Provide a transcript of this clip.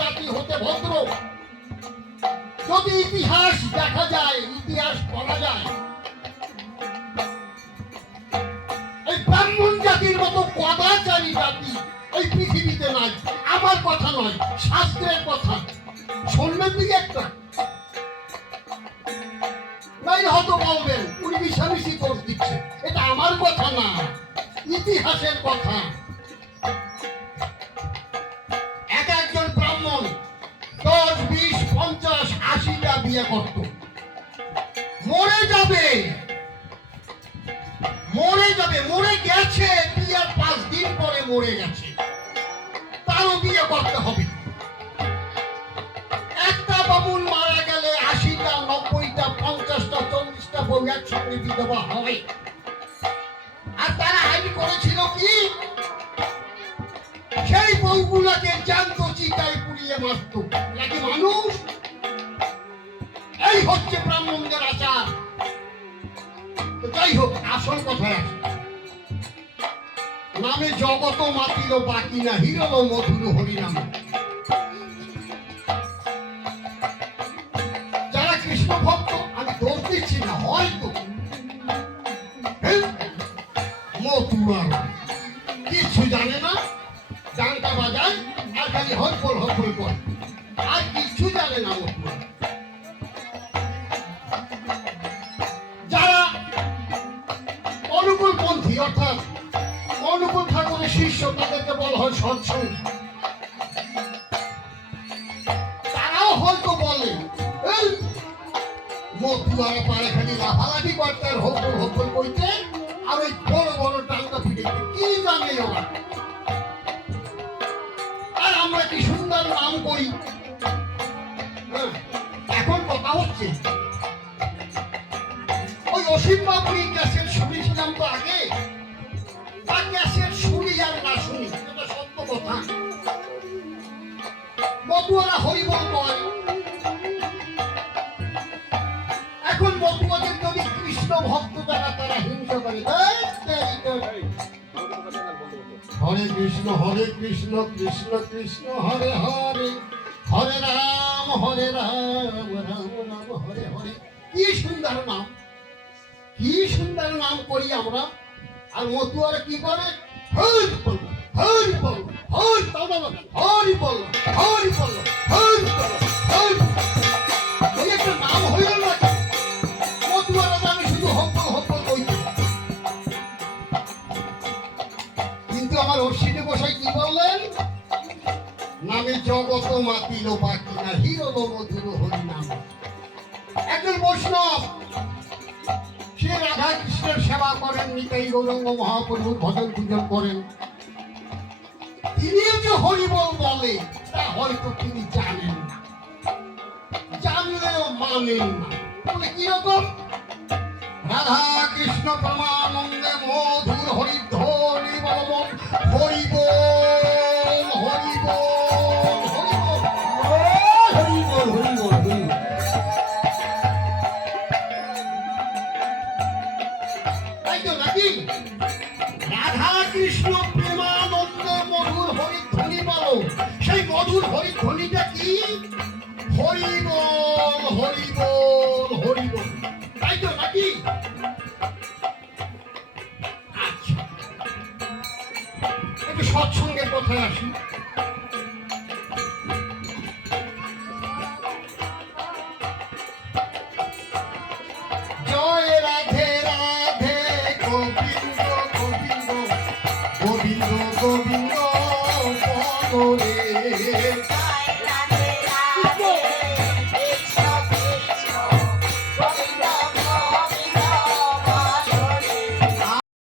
জাতি হতে ভদ্র। যদি ইতিহাস দেখা যায়, ইতিহাস পড়া যায়, এই ব্রাহ্মণ জাতির মতো কদাচারী জাতি এই পৃথিবীতে নাই। আমার কথা নয়, শাস্ত্রের কথা। শুনবেন দিকে একটা নাই, হয়তো বলবেন উনি মিশামিশি কোর্স দিচ্ছে। এটা আমার কথা না, ইতিহাসের কথা। এক একজন ব্রাহ্মণ 10, 20, 50, 80টা বিয়ে করত। মরে যাবে, মরে যাবে, মরে গেছে, বিয়ের 5 দিন পরে মরে গেছে, তারও বিয়ে করতে হবে। একটা বামুন মারা গেলে 80টা, 90টা, 50টা, 40টা বউ একসঙ্গে বিধবা হয়। আর তারা আইন করেছিল কি, সেই বউগুলোকে জ্যান্ত চিতায় পুড়িয়ে মারত। নাকি মানুষ? এই হচ্ছে ব্রাহ্মণদের আচার। যাই হোক, আসল কথায় আসে। নামে জগত মাতিল বাকি না, হিরল মধুর হরিনাম। যারা কৃষ্ণ ভক্ত, আমি দোষ দিচ্ছি না, হয়তো মতুয়ার কিছু জানে না, ডাঙ্কা বাজায় আর খালি হরপল হরপল করে, আর কিছু জানে না মতুয়া। যারা অনুকূলপন্থী, অর্থাৎ অনুকূল ঠাকুরের শিষ্য, তাদেরকে বলা হয় সৎসঙ্গ। তারাও হয়তো বলে এই মতুয়ারা পারে খালি লাফালাফি করতে আর হকল হকল করতে, আর ওই বড় বড় টাঙ্গা ফিরে কি জানে ওরা। আর আমরা কি সুন্দর নাম করি। এখন কথা হচ্ছে, ওই অসীম বাবুরি ক্যাসেট শুনেছিলাম তো আগে, বা ক্যাসেট শুনি আর না শুনি, এটা সত্য কথা। মতুয়ারা হরিবল কয়। এখন মতুয়াদের যদি কৃষ্ণ ভক্ত যারা, তারা হিংসা করে। হরে কৃষ্ণ কৃষ্ণ কৃষ্ণ হরে হরে, হরে রাম রাম রাম হরে হরে। কি সুন্দর নাম, কি সুন্দর নাম করি আমরা। আর মতুয়ারা কি করে, হরি বল হরি বল হরি বল হরি বল হরি বল হরি বল হরি। এই একটা নাম হইল না, মতুয়ারা জানে শুধু হকল হকল কইতে। কিন্তু আমার অশ্বিনী গোসাই কি বললেন, নামে জগত মাতিল বাকি না, হিরল মধুর হরিনাম। একজন বৈষ্ণব, সে রাধা কৃষ্ণের সেবা করেন, নিতাই গৌরাঙ্গ মহাপ্রভুর ভজন পূজন করেন। তিনি যে হরিবল বলে, তা হয়তো তিনি জানেন না, জানলেও মানেন না। বলে কিরকম, রাধা কৃষ্ণ প্রেমানন্দে মধুর হরিধ্বনি বলবন, হরিবল হরিবল হরিবল হরিবল হরিবল। তাই তো নাকি, রাধা কৃষ্ণ প্রেমানন্দে মধুর হরিধ্বনি বলো, সেই মধুর হরিধ্বনিটা কি, হরিবল হরিবল হরিবল। তাই তো নাকি। আচ্ছা, একটু সৎসঙ্গের কথায় আসি। জয় রাধে রাধে, গোবিন্দ গোবিন্দ গোবিন্দ গোবিন্দ বলে।